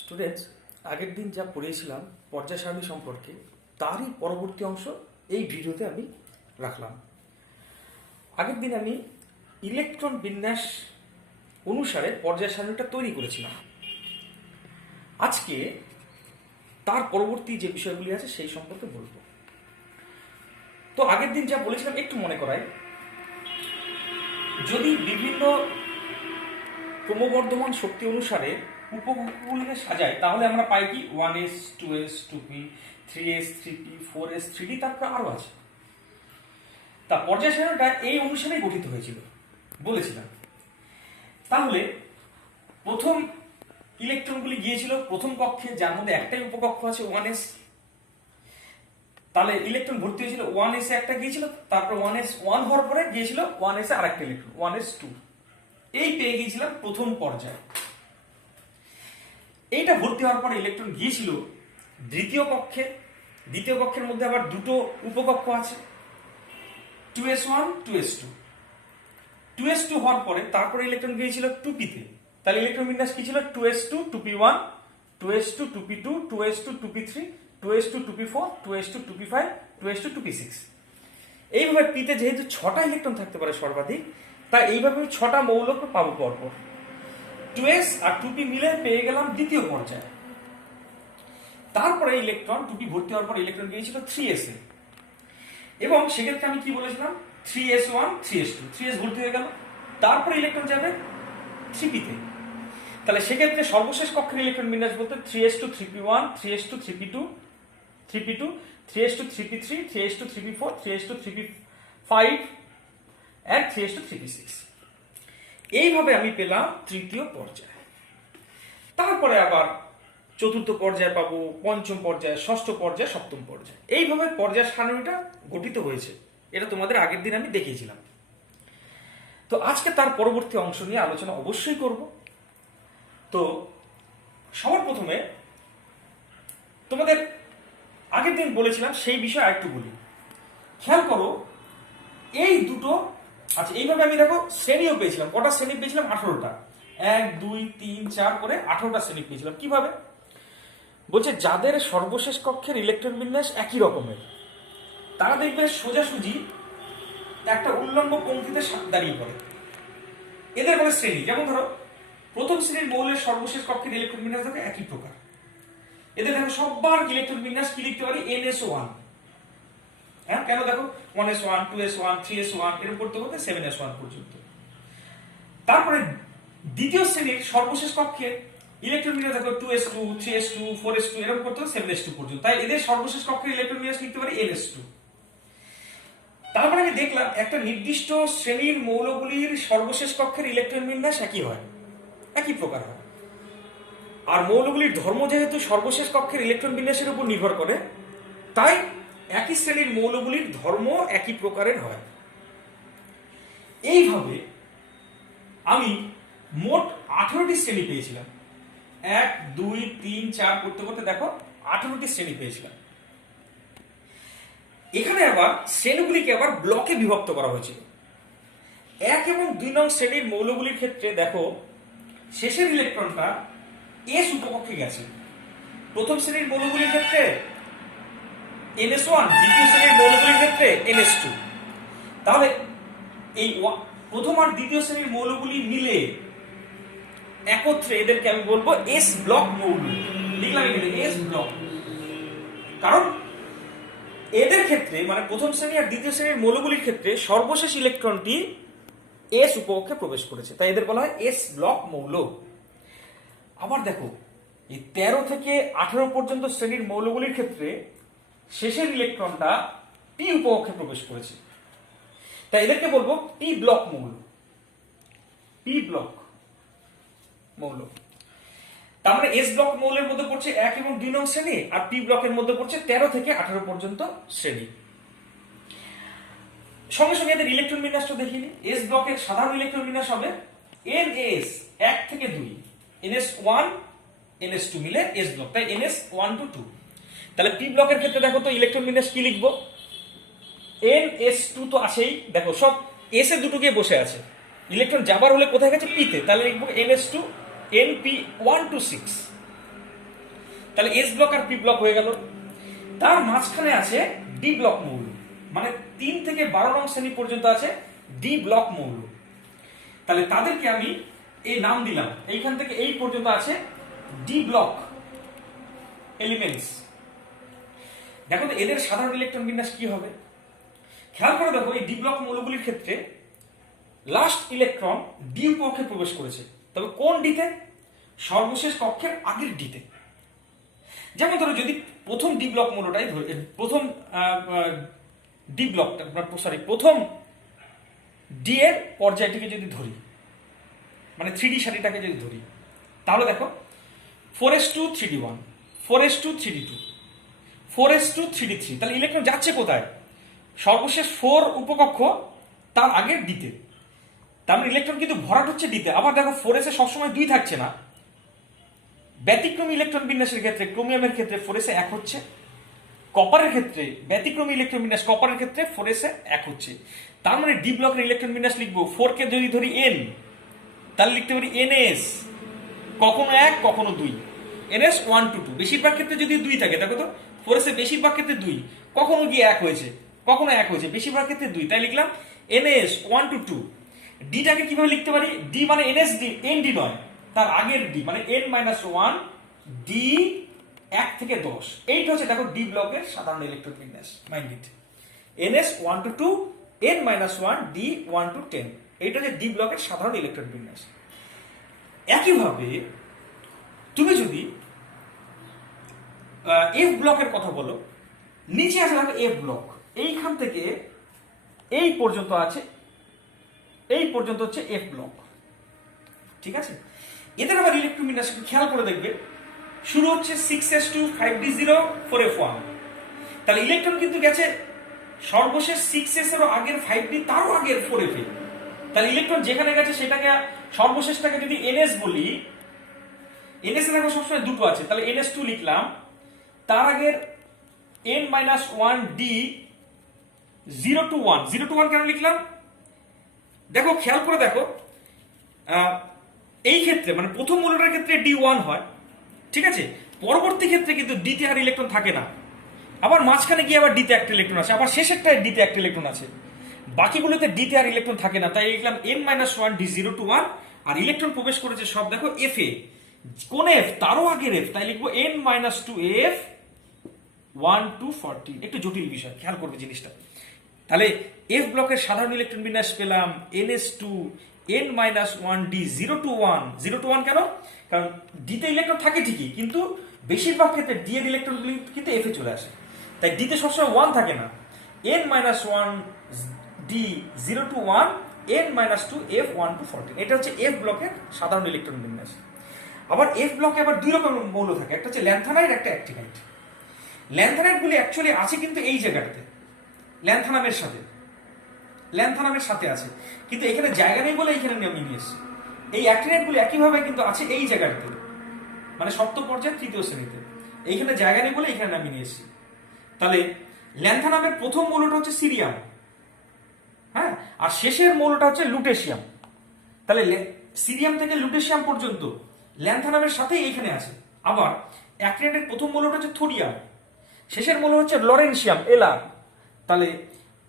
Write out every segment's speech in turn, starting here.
Students, আগের দিন যা পড়িয়েছিলাম পর্যায় সারণী সম্পর্কে তারই পরবর্তী অংশ এই ভিডিওতে আমি রাখলাম। আগের দিন আমি ইলেকট্রন বিন্যাস অনুসারে পর্যায় সারণীটা তৈরি করেছিলাম। আজকে তার পরবর্তী যে বিষয়গুলি আছে সেই সম্পর্কে বলবো। তো আগের দিন যা বলেছিলাম একটু মনে করাই, যদি বিভিন্ন ক্রমবর্ধমান শক্তি অনুসারে উপগ্রহগুলিকে সাজাই তাহলে আমরা পাই কি 1s 2s 2p 3s 3p 4s 3d, তারপর আরো আছে। তা পর্যায় সারণীটা এই অনুসারেই গঠিত হয়েছিল বলেছিলাম। তাহলে প্রথম ইলেকট্রনগুলি গিয়েছিল প্রথম কক্ষে, যার মধ্যে একটাই উপকক্ষ আছে 1s। তাহলে ইলেকট্রন ভর্তি হয়েছিল 1s এ একটা গিয়েছিল, তারপর 1s 1 হওয়ার পরে গিয়েছিল 1s এ আরেকটা ইলেকট্রন 1s 2। এই পেয়ে গিয়েছিলাম প্রথম পর্যায়ে। এইটা ভর্তি হওয়ার পরে ইলেকট্রন গিয়েছিল দ্বিতীয় কক্ষে। দ্বিতীয় কক্ষের মধ্যে আবার দুটো উপকক্ষ আছে 2s1 2s2। 2s2 হওয়ার পরে তারপরে ইলেকট্রন গিয়েছিল 2p তে। তাহলে ইলেকট্রন বিন্যাস কি ছিল 2s2 2p1 2s2 2p2 2s2 2p3 2s2 2p4 2s2 2p5 2s2 2p6। এইভাবে পিতে যেহেতু 6টা ইলেকট্রন থাকতে পারে সর্বাধিক, তাই এইভাবে আমি 6টা মৌলকে পাবো পরপর। 2s আর 2p মিলে পেয়ে গেলাম দ্বিতীয় পর্যায়ে। তারপরে ইলেকট্রন 2p ভর্তি হওয়ার পর ইলেকট্রন গিয়েছিল 3s এ, এবং সেক্ষেত্রে আমি কি বলেছিলাম 3s1 3s2 3s ভর্তি হয়ে গেল। তারপরে ইলেকট্রন যাবে 3p তে। তাহলে সেক্ষেত্রে সর্বশেষ কক্ষের ইলেকট্রন বিন্যাস বলতে 3s2 3p1 3s2 3p2 3p2 3s2 3p3 3s2 3p4 3s2 3p5 and 3s2 3p6। এইভাবে আমি পেলাম তৃতীয় পর্যায়। তারপরে আবার চতুর্থ পর্যায়ে পাবো, পঞ্চম পর্যায়ে, ষষ্ঠ পর্যায়ে, সপ্তম পর্যায়ে। এইভাবে পর্যায় সারণীটা গঠিত হয়েছে। এটা তোমাদের আগের দিন আমি দেখিয়েছিলাম। তো আজকে তার পরবর্তী অংশ নিয়ে আলোচনা অবশ্যই করব। তো সবার প্রথমে তোমাদের আগের দিন বলেছিলাম সেই বিষয়ে আরেকটু বলি। খেয়াল করো, এই দুটো আচ্ছা, এইভাবে আমি দেখো শ্রেণীও পেয়েছিলাম। কটা শ্রেণী পেয়েছিলাম? 18টা। 1 2 3 4 করে 18টা শ্রেণী পেয়েছিলাম। কিভাবে বলছে? যাদের সর্বশেষ কক্ষের ইলেকট্রন বিন্যাস একই রকমের, তারা দেখবে সোজাসুজি একটা উল্লম্ব পংক্তিতে দাঁড়িয়ে পড়ে। এদের বলে শ্রেণী। যেমন ধরো প্রথম শ্রেণীর মৌলের সর্বশেষ কক্ষের ইলেকট্রন বিন্যাস দেখো একই প্রকার। এদের দেখো সববার ইলেকট্রন বিন্যাস কি লিখতে পারি? NS1। হ্যাঁ, কেন? দেখো 1s1 2s1 3s1 এরকম করতে করতে 7s1 পর্যন্ত। তারপরে দ্বিতীয় শ্রেণীর সর্বশেষ কক্ষে ইলেকট্রন বিন্যাস দেখো 2s2 3s2 4s2 এরকম করতে 7s2 পর্যন্ত। তাই এদের সর্বশেষ কক্ষের ইলেকট্রন বিন্যাস লিখতে পারি ns2। তারপরে আমি দেখলাম একটা নির্দিষ্ট শ্রেণীর মৌলগুলির সর্বশেষ কক্ষের ইলেকট্রন বিন্যাস একই হয়, একই প্রকার হয়। আর মৌলগুলির ধর্ম যেহেতু সর্বশেষ কক্ষের ইলেকট্রন বিন্যাসের উপর নির্ভর করে, তাই একই শ্রেণীর মৌলগুলির ধর্ম একই প্রকারের হয়। এইভাবে আমি মোট 18টি শ্রেণী পেয়েছিলাম। 1 2 3 4 করতে করতে দেখো 18টি শ্রেণী পেয়েছিলাম। এখানে আবার শ্রেণীগুলিকে আবার ব্লকে বিভক্ত করা হয়েছিল। 1 এবং 2 নং শ্রেণীর মৌলগুলির ক্ষেত্রে দেখো শেষের ইলেকট্রনটা s উপকক্ষে গেছে। প্রথম শ্রেণীর মৌলগুলির ক্ষেত্রে ns1, দ্বিতীয় শ্রেণীর মৌলগুলির ক্ষেত্রে ns2। তাহলে এই প্রথম আর দ্বিতীয় শ্রেণীর মৌলগুলি মিলে একত্রে এদেরকে আমি বলবো s ব্লক মৌল। লিখলাম এখানে s ব্লক, কারণ এদের ক্ষেত্রে মানে প্রথম শ্রেণী আর দ্বিতীয় শ্রেণীর মৌলগুলির ক্ষেত্রে সর্বশেষ ইলেকট্রনটি s উপকক্ষে প্রবেশ করেছে, তাই এদের বলা হয় s ব্লক মৌল। আবার দেখো এই 13 থেকে 18 পর্যন্ত শ্রেণীর মৌলগুলির ক্ষেত্রে শেষের ইলেকট্রনটা p উপকক্ষে প্রবেশ করেছে, তাই এদেরকে বলবো p ব্লক মৌল। p ব্লক মৌল। তার মানে s ব্লক মৌলের মধ্যে পড়ছে 1 এবং 2 নং শ্রেণী, আর p ব্লকের মধ্যে পড়ছে 13 থেকে 18 পর্যন্ত শ্রেণী। সঙ্গে সঙ্গে এদের ইলেকট্রন বিন্যাসটা দেখিনি। s ব্লকের সাধারণ ইলেকট্রন বিন্যাস হবে ns 1 থেকে 2, ns1 ns2 মিলে s ব্লক, তাই ns1 to 2। তাহলে p ব্লকের ক্ষেত্রে দেখো তো ইলেকট্রন বিন্যাস কি লিখবো? ns2 তো আছেই, দেখো সব s এ দুটো গিয়ে বসে আছে। ইলেকট্রন যাবার হলে কোথায় গেছে? p তে, তাহলে লিখবো ns2 np1 to 6। তাহলে এস ব্লক আর পি ব্লক হয়ে গেল। তার মাঝখানে আছে ডি ব্লক মৌল, মানে 3 থেকে 12 নং শ্রেণী পর্যন্ত আছে ডি ব্লক মৌল। তাহলে তাদেরকে আমি এই নাম দিলাম, এইখান থেকে এই পর্যন্ত আছে ডি ব্লক এলিমেন্টস। দেখো তো এদের সাধারণ ইলেকট্রন বিন্যাস কি হবে, খেয়াল করে দেখো এই ডি ব্লক মৌলগুলির ক্ষেত্রে লাস্ট ইলেকট্রন ডি কক্ষে প্রবেশ করেছে, তবে কোন ডিতে? সর্বশেষ কক্ষের আগের ডিতে। যেমন ধরো যদি প্রথম ডি ব্লক মৌলটাই ধরে, প্রথম ডি ব্লকটা প্রথম ডি এর পর্যায়টিকে যদি ধরি, মানে 3D সারিটাকে যদি ধরি, তাহলে দেখো 4s2 3d1, 4s2 3d2, 4s2 3d3, তাহলে ইলেকট্রন যাচ্ছে কোথায়? সর্বশেষ 4 উপকক্ষ তার আগে ডিতে। তার মানে ইলেকট্রন কিন্তু ভরাট হচ্ছে ডিতে। আবার দেখো 4s এ সবসময় 2 থাকছে না, ব্যতিক্রমী ইলেকট্রন বিন্যাসের ক্ষেত্রে ক্রোমিয়ামের ক্ষেত্রে 4s এ 1 হচ্ছে, কপারের ক্ষেত্রে ব্যতিক্রমী ইলেকট্রন বিন্যাস কপারের ক্ষেত্রে 4s এ 1 হচ্ছে। তার মানে ডি ব্লকের ইলেকট্রন বিন্যাস লিখবো 4 কে যদি ধরি n, তাহলে লিখতে পারি ns, কখনো 1 কখনো 2, ns 1 to 2। বেশিরভাগ ক্ষেত্রে যদি 2 থাকে, দেখো তো 4s এ বেশিরভাগ ক্ষেত্রে 2, কখনো গিয়ে 1 হয়েছে, কখনো 1 হয়েছে, বেশিরভাগ ক্ষেত্রে 2, তাই লিখলাম ns 1 to 2। ডিটাকে কিভাবে লিখতে পারি? ডি মানে ns ডি, এন ডি নয়, তার আগের ডি মানে n-1 ডি 1 থেকে 10। এইটা হচ্ছে দেখো ডি ব্লকের সাধারণ ইলেকট্রন বিন্যাস, mind it, ns 1 to 2, n-1 D 1 to 10। এইটা হচ্ছে ডি ব্লকের সাধারণ ইলেকট্রন বিন্যাস। একইভাবে তুমি যদি এফ ব্লকের কথা বলো, নিচে আছে দেখো এফ ব্লক, এইখান থেকে এই পর্যন্ত আছে, এই পর্যন্ত হচ্ছে এফ ব্লক, ঠিক আছে? এদের আবার ইলেকট্রন বিন্যাস খেয়াল করে দেখবে, শুরু হচ্ছে 6s2 5d0 4f1। তাহলে ইলেকট্রন কিন্তু গেছে সর্বশেষ 6s এরও আগের 5d, তারও আগের 4f এ। তাহলে ইলেকট্রন যেখানে গেছে সেটাকে সর্বশেষটাকে যদি ns বলি, ns এর আগে সবসময় দুটো আছে, তাহলে ns2 লিখলাম, তার আগের n-1 d 0 to 1, 0 to 1 কেন লিখলাম? দেখো খেয়াল করে দেখো, এই ক্ষেত্রে মানে প্রথম মৌলটার ক্ষেত্রে d1 হয়, ঠিক আছে? পরবর্তী ক্ষেত্রে কিন্তু ডিতে আর ইলেকট্রন থাকে না, আবার মাঝখানে গিয়ে আবার ডিতে একটা ইলেকট্রন আছে, আবার শেষেরটায় ডিতে একটা ইলেকট্রন আছে, বাকিগুলোতে ডিতে আর ইলেকট্রন থাকে না। তাই লিখলাম n-1 d 0 to 1, R electron প্রবেশ করেছে সব দেখো এফ এ। কোন এফ? তারও আগের এফ, তাই লিখবো n-2f 1 to 40। একটু জটিল বিষয়, খেয়াল করবে জিনিসটা। তাহলে এফ ব্লকের সাধারণ ইলেকট্রন বিন্যাস পেলাম ns2 n-1 d 0 to 1। 0 to 1 কেন? কারণ ডিতে ইলেকট্রন থাকে ঠিকই, কিন্তু বেশিরভাগ ক্ষেত্রে ডি এর ইলেকট্রনগুলি কিন্তু এফ এ চলে আসে, তাই ডিতে সবসময় 1 থাকে না। n-1 d 0 to 1, n-2f 1 to 40। এটা হচ্ছে এফ ব্লকের সাধারণ ইলেকট্রন বিন্যাস। আবার এফ ব্লকে আবার 2 রকমের মৌল থাকে, একটা হচ্ছে ল্যান্থানাইড, একটা অ্যাক্টিনাইড। ল্যান্থানাইড গুলি অ্যাকচুয়ালি আছে কিন্তু এই জায়গাটাতে, ল্যান্থানামের সাথে আছে, কিন্তু এখানে জায়গা নেই বলে এখানে আমি নিয়ে এসেছি। এই অ্যাক্টিনাইড গুলি একইভাবে কিন্তু আছে এই জায়গাটাতে, মানে সপ্তম পর্যায়ে 3য় শ্রেণীতে, এইখানে জায়গা নেই বলে এখানে আমি নিয়ে এসেছি। তাহলে ল্যান্থানামের প্রথম মৌলটা হচ্ছে সিরিয়াম, হ্যাঁ, আর শেষের মৌলটা হচ্ছে লুটেশিয়াম। তাহলে সিরিয়াম থেকে লুটেশিয়াম পর্যন্ত ল্যান্থানামের সাথেই এইখানে আছে। আবার অ্যাক্টিনাইডের প্রথম মৌলটা হচ্ছে থোরিয়াম, শেষের মৌল হচ্ছে লরেনশিয়াম এলআর। তাহলে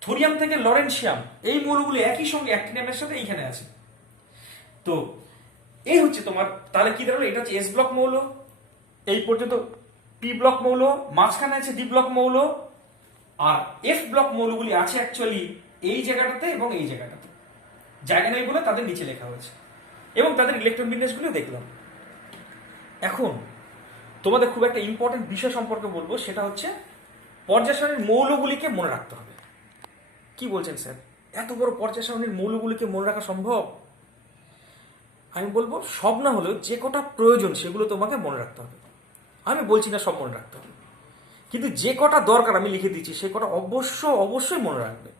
থোরিয়াম থেকে লরেনশিয়াম এই মৌলগুলো একই সঙ্গে অ্যাক্টিনামের সাথে এইখানে আছে। তো এই হচ্ছে তোমার, তাহলে কি দাঁড়ালো? এটা হচ্ছে এস ব্লক মৌল, এই পর্যন্ত পি ব্লক মৌল, মাঝখানে আছে ডি ব্লক মৌল, আর এফ ব্লক মৌলগুলি আছে অ্যাকচুয়ালি এই জায়গাটাতে এবং এই জায়গাটাতে, জায়গা নেই বলে তাদের নিচে লেখা হয়েছে, এবং তাদের ইলেকট্রন বিন্যাসগুলো দেখলাম। এখন তোমাদের খুব একটা ইম্পর্টেন্ট বিষয় সম্পর্কে বলবো, সেটা হচ্ছে পর্যায় সারণীর মৌলগুলিকে মনে রাখতে হবে। কি বলছেন স্যার, এত বড় পর্যায় সারণীর মৌলগুলিকে মনে রাখা সম্ভব? আমি বলবো সব না হলেও যে কটা প্রয়োজন সেগুলো তোমাকে মনে রাখতে হবে। আমি বলছি না সব মনে রাখতে হবে, কিন্তু যে কটা দরকার আমি লিখে দিচ্ছি সে কটা অবশ্যই মনে রাখবে।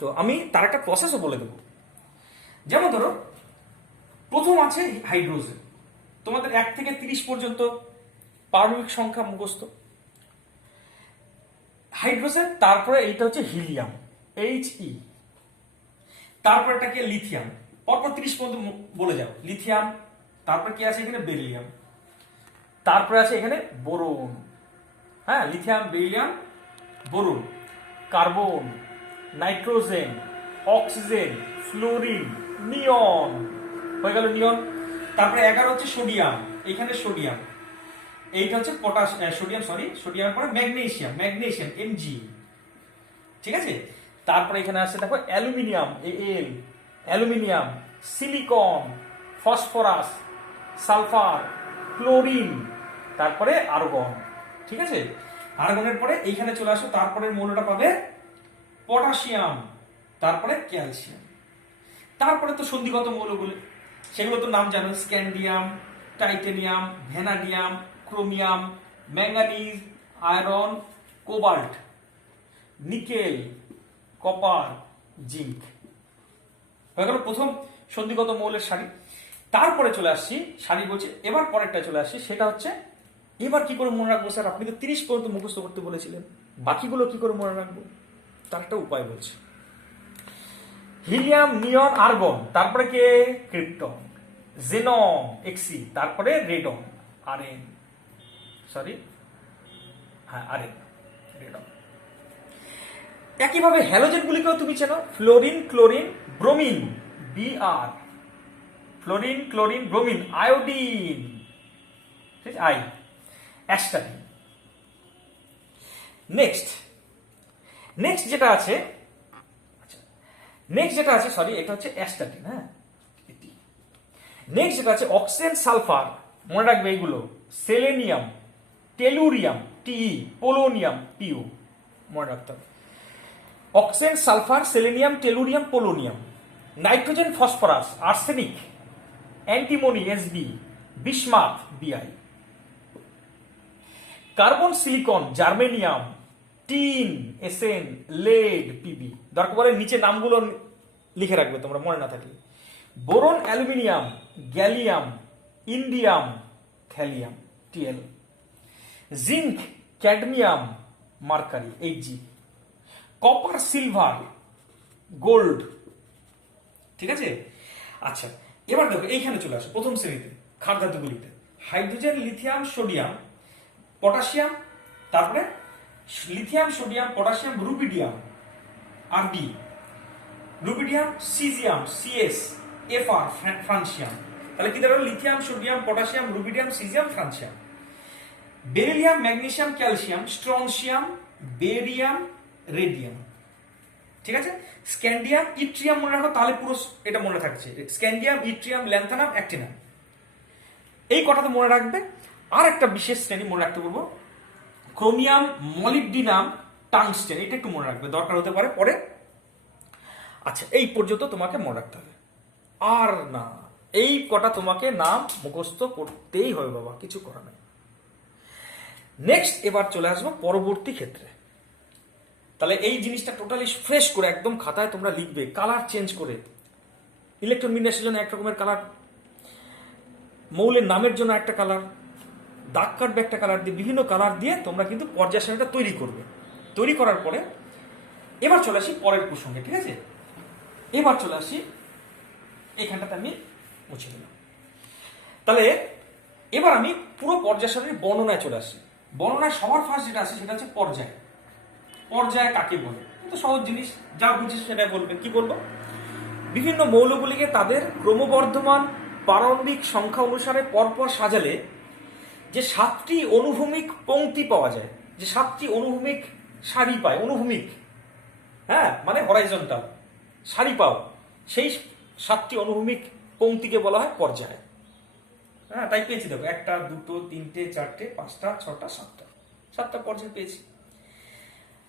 তো আমি তার একটা প্রসেসও বলে দেবো। যেমন ধরো প্রথম আছে হাইড্রোজেন, তোমাদের 1 থেকে 30 পর্যন্ত পারমাণবিক সংখ্যা মুখস্থ। হাইড্রোজেন, তারপরে এইটা হচ্ছে হিলিয়াম He, তারপর এটাকে লিথিয়াম, পরপর 30 পর্যন্ত বলে যাও। লিথিয়াম, তারপর কি আছে এখানে বেরিলিয়াম, তারপরে আছে এখানে বোরন, হ্যাঁ, lithium, beryllium, boron, carbon, nitrogen, oxygen, fluorine, neon, হয়ে গেল নিয়ন। তারপরে 11 হচ্ছে সোডিয়াম, এখানে সোডিয়াম, এইটা হচ্ছে পটাশ, সোডিয়াম, সোডিয়াম পরে ম্যাগনেসিয়াম, Mg, ঠিক আছে। তারপরে এখানে আছে দেখো aluminium, Al, aluminium, silicon, phosphorus, sulphur, chlorine, তারপরে আর্গন, ঠিক আছে। আর্গনের পরে এইখানে চলে আসো, তারপরে মৌলটা পাবে পটাশিয়াম, তারপরে ক্যালসিয়াম। তারপরে তো সন্ধিগত মৌলগুলো, সেগুলো তো নাম জানো, scandium, titanium, vanadium, chromium, manganese, iron, cobalt, nickel, copper, zinc. হয়ে গেল প্রথম সন্ধিগত মৌলের সারি। তারপরে চলে আসছি, সারি বলছি, এবার পরেরটা চলে আসছি, সেটা হচ্ছে এবার কি করে মনে রাখবো স্যার, আপনি তো 30 পর্যন্ত মুখস্থ করতে বলেছিলেন, বাকিগুলো কি করে মনে রাখবো, তার একটা উপায় বলছে। হিলিয়াম, নিয়ন, আর্গন, তারপরে কে, ক্রিপ্টন, জেনন, এক্সি, তারপরে রেডন, আরএন, রেডন। একইভাবে হ্যালোজেন গুলিকেও তুমি চেনো, fluorine, chlorine, bromine, Br, fluorine, chlorine, bromine, iodine, ঠিক আই, অ্যাস্টাডিন। নেক্সট যেটা আছে, এটা হচ্ছে অ্যাস্টাডিন, হ্যাঁ। নেক্সট যেটা আছে অক্সিজেন, সালফার, মনে রাখবে এইগুলো, selenium, tellurium, Te, polonium, Pu, মনে রাখতে হবে। Oxygen, sulphur, selenium, tellurium, polonium. Nitrogen, phosphorus, arsenic, antimony, Sb, bismuth, Bi। Carbon, silicon, germanium, tin, Sn, lead, Pb। দরকার পড়লে নিচে নামগুলো লিখে রাখবে তোমরা, মনে না থাকলে। Boron, aluminium, gallium, indium, thallium, Tl। Zinc, cadmium, mercury, Hg। Copper, silver, gold, ঠিক আছে। আচ্ছা, এবার দেখো এইখানে চলে আসে প্রথম শ্রেণীতে ক্ষার ধাতুগুলিতে, হাইড্রোজেন, লিথিয়াম, সোডিয়াম, পটাশিয়াম, তারপরে lithium, sodium, potassium, rubidium, Rd, rubidium, caesium, Cs, Fr, francium. তাহলে কি দাঁড়ালো, lithium, sodium, potassium, rubidium, caesium, francium. Beryllium, magnesium, calcium, strontium, barium, radium, ঠিক আছে। স্ক্যান্ডিয়াম, ইট্রিয়াম, মনে রাখো, তাহলে পুরো এটা মনে থাকছে, স্ক্যান্ডিয়াম, ইট্রিয়াম, ল্যান্থানাম, অ্যাক্টিনাম, এই কটাতে মনে রাখবে। আর একটা বিশেষ শ্রেণী মনে রাখতে বলবো, ক্রোমিয়াম, মলিবডিনাম, টাংস্টেন, এটা একটু মনে রাখবে, দরকার হতে পারে পরে। আচ্ছা, এই পর্যন্ত তোমাকে মনে রাখতে হবে, আর না, এই কটা তোমাকে নাম মুখস্থ করতেই হবে বাবা, কিছু করা নেই। নেক্সট এবার চলে আসবো পরবর্তী ক্ষেত্রে। তাহলে এই জিনিসটা টোটালি ফ্রেশ করে একদম খাতায় তোমরা লিখবে, কালার চেঞ্জ করে। ইলেকট্রন বিন্যাসের জন্য এক রকমের কালার, মৌলের নামের জন্য একটা কালার, দাগ কাটবে একটা কালার দিয়ে, বিভিন্ন কালার দিয়ে তোমরা কিন্তু পর্যায় সারণীটা তৈরি করবে। তৈরি করার পরে এবার চলে আসি পরের প্রসঙ্গে, ঠিক আছে। এবার চলে আসি, এখানটাতে আমি মুছে দিলাম। তাহলে এবার আমি পুরো পর্যায় সারণীর বর্ণনায় চলে আসি। বর্ণনায় সবার ফার্স্ট যেটা আছে সেটা হচ্ছে পর্যায়। পর্যায় কাকে বলে, তো সহজ জিনিস, যা বুঝিস সেটা বলবে। কি বলবো, বিভিন্ন মৌলগুলিকে তাদের ক্রমবর্ধমান প্রারম্ভিক সংখ্যা অনুসারে পরপর সাজালে যে 7টি অনুভূমিক পংক্তি পাওয়া যায়, যে 7টি অনুভূমিক সারি পায়, অনুভূমিক, হ্যাঁ, মানে হরাইজন্টাল সারি পাও, সেই 7টি অনুভূমিক পংক্তিকে বলা হয় পর্যায়। হ্যাঁ, তাই পেয়েছি, দেখো 1, 2, 3, 4, 5, 6, 7টা পর্যায় পেয়েছি।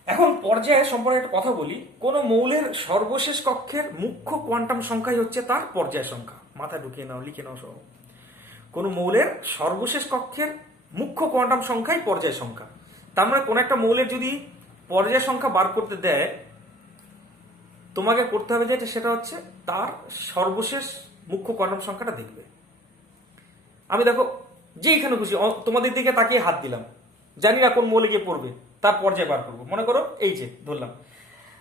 এখন পর্যায় সম্পর্কে একটা কথা বলি, কোন মৌলের সর্বশেষ কক্ষের মুখ্য কোয়ান্টাম সংখ্যাই হচ্ছে তার পর্যায় সংখ্যা। মাথায় ঢুকিয়ে নাও, লিখে নাও সহ। কোন মৌলের সর্বশেষ কক্ষের মুখ্য কোয়ান্টাম সংখ্যাই পর্যায় সংখ্যা। তার মানে কোন একটা মৌলের যদি পর্যায় সংখ্যা বার করতে দেয়, তোমাকে করতে হবে যেটা, সেটা হচ্ছে তার সর্বশেষ মুখ্য কোয়ান্টাম সংখ্যাটা দেখবে। আমি দেখো যেইখানে খুশি তোমাদের দিকে তাকিয়ে হাত দিলাম, জানি না কোন মৌলে গিয়ে পড়বে, তার পর্যায় বার করবো। মনে করো এই যে ধরলাম,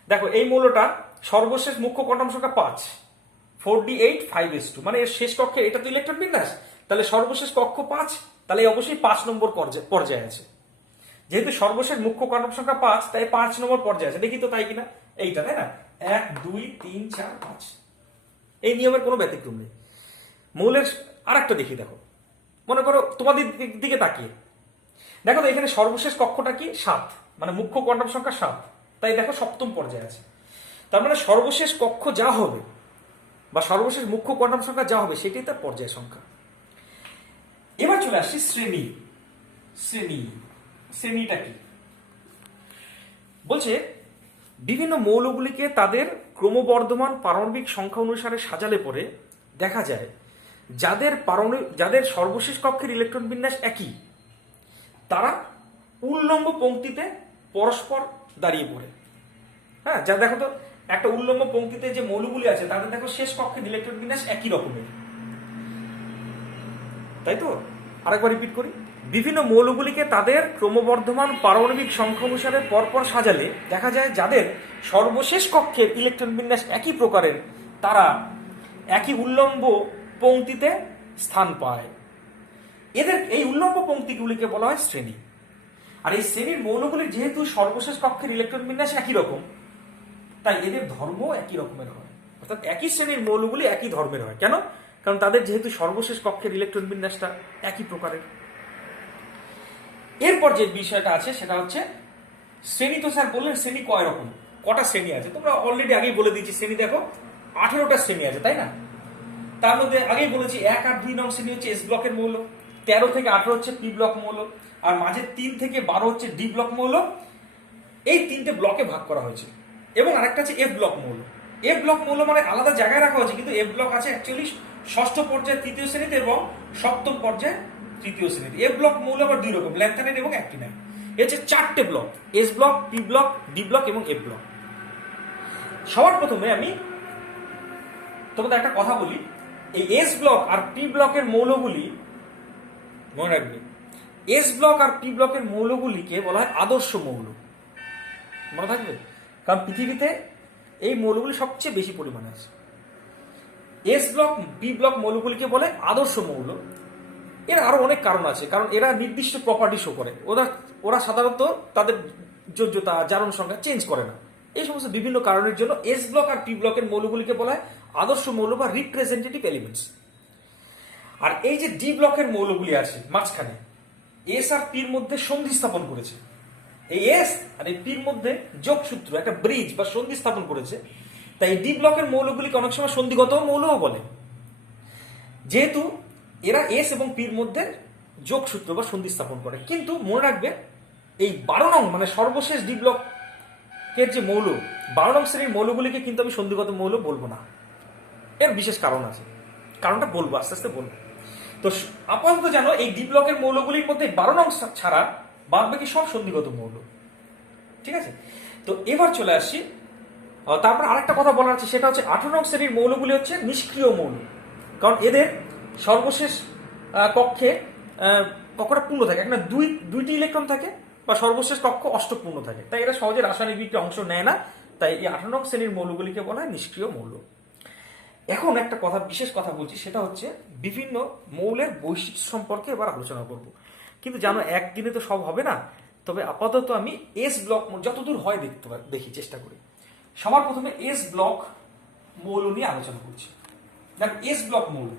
দেখো এই মৌলটা সর্বশেষ মুখ্য কোয়ান্টাম সংখ্যা 5, 4d8 5s2, মানে এর শেষ কক্ষে, এটা তো ইলেকট্রন বিন্যাস, তাহলে সর্বশেষ কক্ষ 5, তাহলে অবশ্যই 5 নম্বর পর্যায়ে আছে। যেহেতু সর্বশেষ মুখ্য কোয়ান্টাম সংখ্যা 5, তাই 5 নম্বর পর্যায়ে আছে। দেখি তো তাই কিনা, এইটা তাই না, 1 2 3 4 5, এই নিয়মের কোনো ব্যতিক্রম নেই। মৌলের আরেকটা দেখি, দেখো মনে করো তোমাদের দিকে তাকিয়ে দেখো তো, এখানে সর্বশেষ কক্ষটা কি 7, মানে মুখ্য কোয়ান্টাম সংখ্যা 7, তাই দেখো 7ম পর্যায়ে আছে। তার মানে সর্বশেষ কক্ষ যা হবে বা সর্বশেষ মুখ্য কোয়ান্টাম সংখ্যা যা হবে সেটাই তার পর্যায় সংখ্যা। এবার চলে আসছি শ্রেণী। শ্রেণীটা কি বলছে, বিভিন্ন মৌলগুলিকে তাদের ক্রমবর্ধমান পারমাণবিক সংখ্যা অনুসারে সাজালে পরে দেখা যায় যাদের সর্বশেষ কক্ষের ইলেকট্রন বিন্যাস একই, তারা উল্লম্ব পংক্তিতে পরস্পর দাঁড়িয়ে পড়ে। হ্যাঁ, যা দেখো তো, একটা উল্লম্ব পংক্তিতে যে মৌলগুলি আছে তাদের দেখো শেষ কক্ষের ইলেকট্রন বিন্যাস একই রকমের, তাই তো। আরেকবার রিপিট করি, বিভিন্ন মৌলগুলিকে তাদের ক্রমবর্ধমান পারমাণবিক সংখ্যা অনুসারে পরপর সাজালে দেখা যায় যাদের সর্বশেষ কক্ষের ইলেকট্রন বিন্যাস একই প্রকারের, তারা একই উল্লম্ব পংক্তিতে স্থান পায়। এদের এই উল্লম্ব পংক্তিগুলিকে বলা হয় শ্রেণী। আর এই শ্রেণীর মৌলগুলির যেহেতু সর্বশেষ কক্ষের ইলেকট্রন বিন্যাস একই রকম, তাই এদের ধর্ম একই রকমের হয়। অর্থাৎ একই শ্রেণীর মৌলগুলি একই ধর্মের হয়। কেন? কারণ তাদের যেহেতু সর্বশেষ কক্ষের ইলেকট্রন বিন্যাসটা একই প্রকারের। এরপর যে বিষয়টা আছে সেটা হচ্ছে শ্রেণী। তো স্যার বললেন শ্রেণী কয় রকম, কটা শ্রেণী আছে? তোমরা অলরেডি আগেই বলে দিয়েছি, শ্রেণী দেখো 18টা শ্রেণী আছে, তাই না? তার মধ্যে আগেই বলেছি 1 আর 2 নং শ্রেণী হচ্ছে এস ব্লকের মৌল, 13 থেকে 18 হচ্ছে পি ব্লক মৌল, আর মাঝে 3 থেকে 12 হচ্ছে ডি ব্লক মৌল। এই 3টে ব্লকে ভাগ করা হয়েছে। এবং আরেকটা আছে এফ ব্লক মৌল। এফ ব্লক মৌল মানে আলাদা জায়গায় রাখা হয়েছে, কিন্তু এফ ব্লক আছে অ্যাকচুয়ালি 6ষ্ঠ পর্যায়ে 3য় শ্রেণীতে এবং 7ম পর্যায়ে 3য় শ্রেণীতে। এফ ব্লক মৌল আবার 2 রকম, ল্যান্থানাইন এবং অ্যাক্টিনাইন। এ হচ্ছে 4টে block, S block, P block, D block এবং এফ ব্লক। সবার প্রথমে আমি তোমাদের একটা কথা বলি, এই এস ব্লক আর পি ব্লকের মৌলগুলি মনে রাখবে, এস ব্লক আর পি ব্লকের মৌলগুলিকে বলা হয় আদর্শ মৌল। মনে থাকবে, কারণ পৃথিবীতে এই মৌলগুলি সবচেয়ে বেশি পরিমাণে আছে। এস ব্লক, বি ব্লক মৌলগুলিকে বলে আদর্শ মৌল। এর আরো অনেক কারণ আছে, কারণ এরা নির্দিষ্ট প্রপার্টি শো করে। ওরা সাধারণত তাদের যোগ্যতা, জারণ সংখ্যা চেঞ্জ করে না। এই সমস্ত বিভিন্ন কারণের জন্য এস ব্লক আর পি ব্লকের মৌলগুলিকে বলা হয় আদর্শ মৌল বা রিপ্রেজেন্টেটিভ এলিমেন্টস। আর এই যে ডি ব্লকের মৌলগুলি আছে মাঝখানে, এস আর পির মধ্যে সন্ধি স্থাপন করেছে। এই এস আর এই পির মধ্যে যোগসূত্র, একটা ব্রিজ বা সন্ধি স্থাপন করেছে। তাই ডি ব্লকের মৌলগুলিকে অনেক সময় সন্ধিগত মৌলও বলে, যেহেতু এরা এস এবং পির মধ্যে যোগসূত্র বা সন্ধি স্থাপন করে। কিন্তু মনে রাখবে, এই 12 নং মানে সর্বশেষ ডি ব্লকের যে মৌল, 12 নং শ্রেণীর মৌলগুলিকে কিন্তু আমি সন্ধিগত মৌল বলবো না। এর বিশেষ কারণ আছে, কারণটা বলবো, আস্তে আস্তে বলবো। তো আপাতত জানো এই ডি ব্লকের মৌলগুলির মধ্যে 12 নং ছাড়া বাদ বাকি সব সন্ধিগত মৌল। ঠিক আছে, তো এবার চলে আসছি। তারপর আরেকটা কথা বলার আছে, সেটা হচ্ছে 18 নং শ্রেণীর মৌলগুলি হচ্ছে নিষ্ক্রিয় মৌল। কারণ এদের সর্বশেষ কক্ষে কক্ষটা পূর্ণ থাকে, একটা দুইটি ইলেকট্রন থাকে, বা সর্বশেষ কক্ষ অষ্টপূর্ণ থাকে। তাই এরা সহজে রাসায়নিক বিক্রিয়ায় অংশ নেয় না। তাই এই 18 নং শ্রেণীর মৌলগুলিকে বলা হয় নিষ্ক্রিয় মৌল। এখন একটা কথা, বিশেষ কথা বলছি, সেটা হচ্ছে বিভিন্ন মৌলের বৈশিষ্ট্য সম্পর্কে এবার আলোচনা করব। কিন্তু জানো একদিনে তো সব হবে না, তবে আপাতত আমি এস ব্লক যতদূর হয় দেখি চেষ্টা করি। সবার প্রথমে এস ব্লক মৌল নিয়ে আলোচনা করছি। দেখো এস ব্লক মৌল,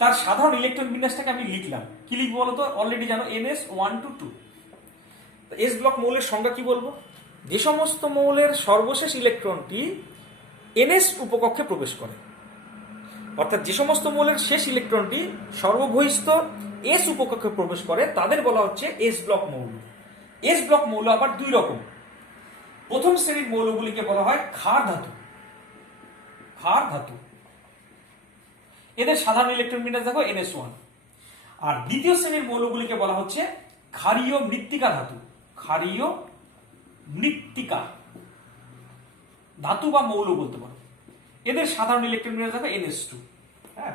তার সাধারণ ইলেকট্রন বিন্যাসটাকে আমি লিখলাম। কি লিখবো বলতো? অলরেডি জানো NS 1 to 2। এস ব্লক মৌলের সংজ্ঞা কি বলবো? যে সমস্ত মৌলের সর্বশেষ ইলেকট্রনটি NS উপকক্ষে প্রবেশ করে, অর্থাৎ যে সমস্ত মৌলের শেষ ইলেকট্রনটি সর্ববহিস্থ এস উপকক্ষে প্রবেশ করে তাদের বলা হচ্ছে এস ব্লক মৌল। এস ব্লক মৌল আবার 2 রকম। প্রথম শ্রেণীর মৌলগুলিকে বলা হয় ক্ষার ধাতু। ক্ষার ধাতু, এদের সাধারণ ইলেকট্রন বিন্যাস দেখো NS1। আর দ্বিতীয় শ্রেণীর মৌলগুলিকে বলা হচ্ছে ক্ষারীয় মৃত্তিকা ধাতু। ক্ষারীয় মৃত্তিকা ধাতু বা মৌল বলতে পারো। এদের সাধারণ ইলেকট্রন বিন্যাস দেখো NS2। হ্যাঁ,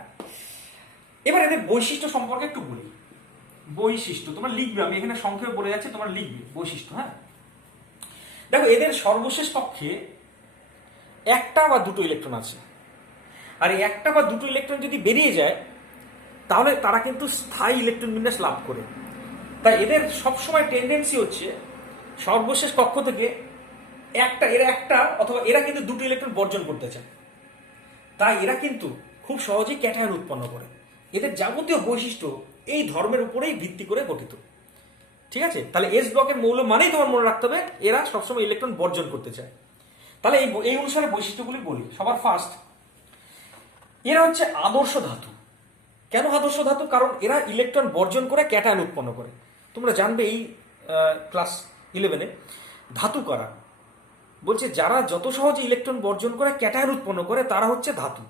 এবার এদের বৈশিষ্ট্য সম্পর্কে একটু বলি। বৈশিষ্ট্য তোমরা লিখবে, আমি এখানে সংক্ষেপে বলে যাচ্ছি, তোমরা লিখবে বৈশিষ্ট্য। হ্যাঁ, দেখো এদের সর্বশেষ কক্ষে একটা বা দুটো ইলেকট্রন আছে। আর এই একটা বা দুটো ইলেকট্রন যদি বেরিয়ে যায়, তাহলে তারা কিন্তু স্থায়ী ইলেকট্রন বিন্যাস লাভ করে। তাই এদের সবসময় টেন্ডেন্সি হচ্ছে সর্বশেষ কক্ষ থেকে একটা অথবা এরা কিন্তু দুটো ইলেকট্রন বর্জন করতে চায়। তাই এরা কিন্তু খুব সহজেই ক্যাটায়ন উৎপন্ন করে। এদের যাবতীয় বৈশিষ্ট্য এই ধর্মের উপরেই ভিত্তি করে গঠিত। ঠিক আছে, তাহলে এস ব্লকের মৌল মানেই তোমার মনে রাখতে হবে এরা সবসময় ইলেকট্রন বর্জন করতে চায়। তাহলে এই অনুসারে বৈশিষ্ট্যগুলি বলি। সবার ফার্স্ট, এরা হচ্ছে আদর্শ ধাতু। কেন আদর্শ ধাতু? কারণ এরা ইলেকট্রন বর্জন করে ক্যাটায়ন উৎপন্ন করে। তোমরা জানবে এই ক্লাস 11-এ ধাতু কারা বলছে যারা যত সহজে ইলেকট্রন বর্জন করে ক্যাটায়ন উৎপন্ন করে তারা হচ্ছে ধাতু।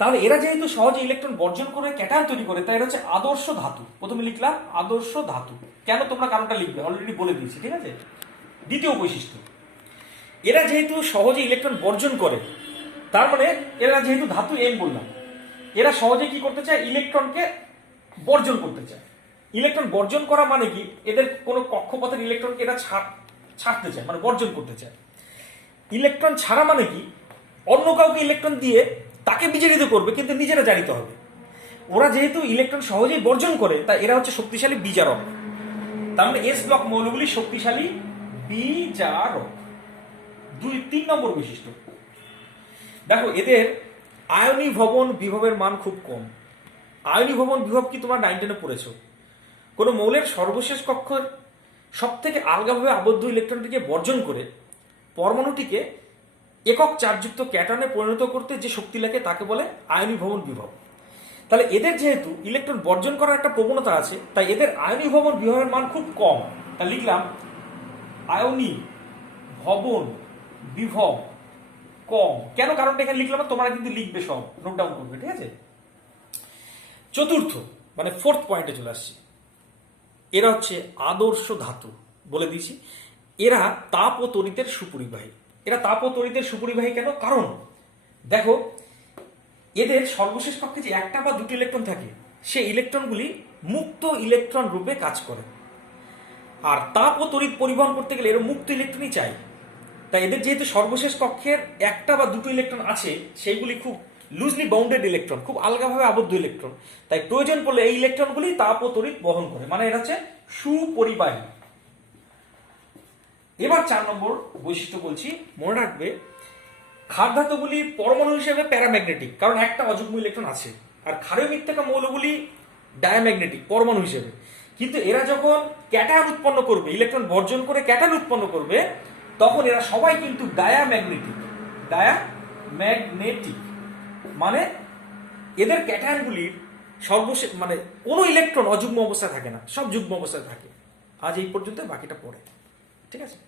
তাহলে এরা যেহেতু সহজে ইলেকট্রন বর্জন করে ক্যাটায়ন তৈরি করে তাই এরা হচ্ছে আদর্শ ধাতু। প্রথমে লিখলাম আদর্শ ধাতু। কেন তোমরা কারণটা লিখবে অলরেডি বলে দিয়েছি। ঠিক আছে, দ্বিতীয় বৈশিষ্ট্য, এরা যেহেতু সহজে ইলেকট্রন বর্জন করে, তার মানে এরা যেহেতু ধাতু এম বললাম, এরা সহজে কি করতে চায়? ইলেকট্রনকে বর্জন করতে চায়। ইলেকট্রন বর্জন করা মানে কি? এদের কোনো কক্ষপথের ইলেকট্রনকে এরা ছাড়তে চায়, মানে বর্জন করতে চায়। ইলেকট্রন ছাড়া মানে কি? অন্য কাউকে ইলেকট্রন দিয়ে তাকে বিজারিত করবে, কিন্তু নিজেরা জারিত হবে। ওরা যেহেতু ইলেকট্রন সহজেই বর্জন করে তাই এরা হচ্ছে শক্তিশালী বিজারক। তার মানে এস ব্লক মৌলগুলি শক্তিশালী বিজারক। 3 নম্বর বৈশিষ্ট্য, দেখো এদের আয়নীভবন বিভবের মান খুব কম। আয়নীভবন বিভব কি তোমরা 9-10-এ পড়েছো? কোনো মৌলের সর্বশেষ কক্ষের সব থেকে আলগাভাবে আবদ্ধ ইলেকট্রনটিকে বর্জন করে পরমাণুটিকে একক চার্জযুক্ত ক্যাটায়নে পরিণত করতে যে শক্তি লাগে তাকে বলে আয়নীভবন বিভব। তাহলে এদের যেহেতু ইলেকট্রন বর্জন করার একটা প্রবণতা আছে তাই এদের আয়নীভবন বিভবের মান খুব কম। তা লিখলাম আয়নীভবন বিভব কম। কেন কারণটা এখানে লিখলাম, তোমরা কিন্তু লিখবে, সব নোট ডাউন করবে। ঠিক আছে, চতুর্থ মানে 4th পয়েন্টে চলে আসছি। এরা হচ্ছে আদর্শ ধাতু। বলে দিয়েছি এরা তাপ ও তড়িতের সুপরিবাহী। এরা তাপ ও তড়িতের সুপরিবাহী কেন? কারণ দেখো এদের সর্বশেষ কক্ষে যে একটা বা দুটো ইলেকট্রন থাকে সেই ইলেকট্রনগুলি মুক্ত ইলেকট্রন রূপে কাজ করে। আর তাপ ও তড়িৎ পরিবহন করতে গেলে এরা মুক্ত ইলেকট্রনই চাই। তাই এদের যেহেতু সর্বশেষ কক্ষের একটা বা দুটো ইলেকট্রন আছে সেইগুলি খুব লুজলি বাউন্ডেড ইলেকট্রন, খুব আলগাভাবে আবদ্ধ ইলেকট্রন। তাই প্রয়োজন পড়লে এই ইলেকট্রনগুলি তাপ ও তড়িৎ বহন করে, মানে এরা হচ্ছে সুপরিবাহী। এবার 4 নম্বর বৈশিষ্ট্য বলছি, মনে রাখবে ক্ষার ধাতুগুলি পরমাণু হিসেবে প্যারাম্যাগনেটিক, কারণ একটা অযুগ্ম ইলেকট্রন আছে। আর ক্ষারীয় মৃত্তিকা মৌলগুলি ডায়াম্যাগনেটিক, পরমাণু হিসেবে। কিন্তু এরা যখন ক্যাটায়ন উৎপন্ন করবে, ইলেকট্রন বর্জন করে ক্যাটায়ন উৎপন্ন করবে, তখন এরা সবাই কিন্তু ডায়াম্যাগনেটিক। ডায়াম্যাগনেটিক মানে এদের ক্যাটায়নগুলির সর্বশেষ মানে কোনো ইলেকট্রন অযুগ্ম অবস্থায় থাকে না, সব যুগ্ম অবস্থায় থাকে। আজ এই পর্যন্ত, বাকিটা পরে। ঠিক আছে।